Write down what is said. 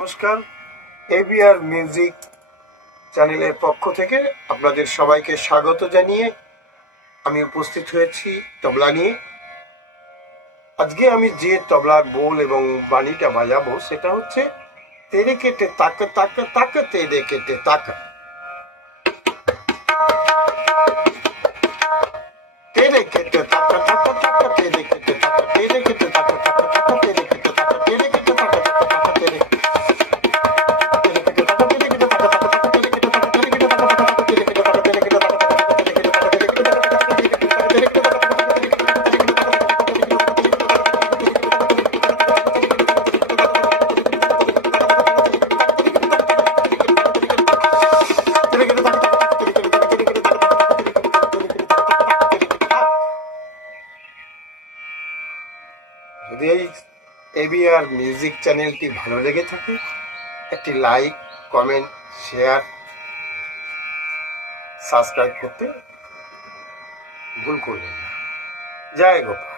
নমস্কার, ABR music চ্যানেলের পক্ষ থেকে আপনাদের সবাইকে স্বাগত জানিয়ে আমি উপস্থিত হয়েছি তবলা নিয়ে। আজকে আমি যে তবলার বোল এবং বাণীটা বাজাবো সেটা হচ্ছে তেরে কেটে তাকা তাকা তাকা তেরে কেটে তাকা, তেরে কেটে তাকা তাকা তাকা তেরে কেটে তাকা, তেরে কেটে তাকা তাকা তাকা তেরে কেটে তাকা, তেরে কেটে তাকা তাকা তাকা তেরে যদি এই এবিআর মিউজিক চ্যানেলটি ভালো লেগে থাকে একটি লাইক, কমেন্ট, শেয়ার, সাবস্ক্রাইব করতে ভুল করবেন না। জয় গোপাল।